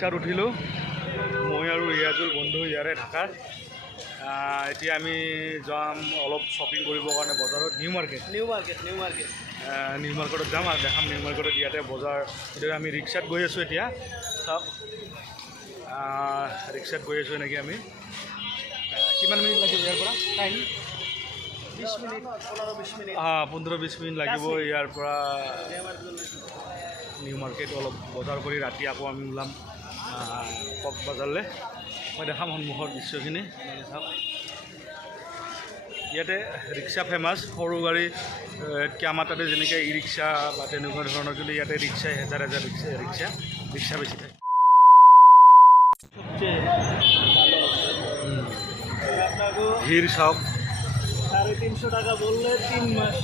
ৰিক্সাত উঠিলোঁ মই আৰু ৰিয়াজুল বন্ধু ইয়াৰে ঢাকাৰ এতিয়া আমি যাম অলপ শ্বপিং কৰিবৰ কাৰণে বজাৰত নিউ মাৰ্কেটত যাম আৰু দেখাম নিউ মাৰ্কেটত ইয়াতে বজাৰ গতিকে আমি ৰিক্সাত গৈ আছোঁ এতিয়া চাওক ৰিক্সাত গৈ আছোঁ এনেকৈ আমি কিমান মিনিট লাগিব ইয়াৰ পৰা টাইম 15-20 মিনিট লাগিব ইয়াৰ পৰা নিউ মাৰ্কেট অলপ বজাৰ কৰি ৰাতি আকৌ আমি ওলাম কক্সবাজাৰলৈ মই দেখাম সন্মুখৰ দৃশ্যখিনি চাওক ইয়াতে ৰিক্সা ফেমাছ সৰু গাড়ীতকৈ আমাৰ তাতে যেনেকৈ ই ৰিক্সা বা তেনেকুৱা ধৰণৰ কিন্তু ইয়াতে ৰিক্সাই হেজাৰ ৰিক্সা বেছি থাকে ভিড় চাওক 350 টাকা বললে 3 মাস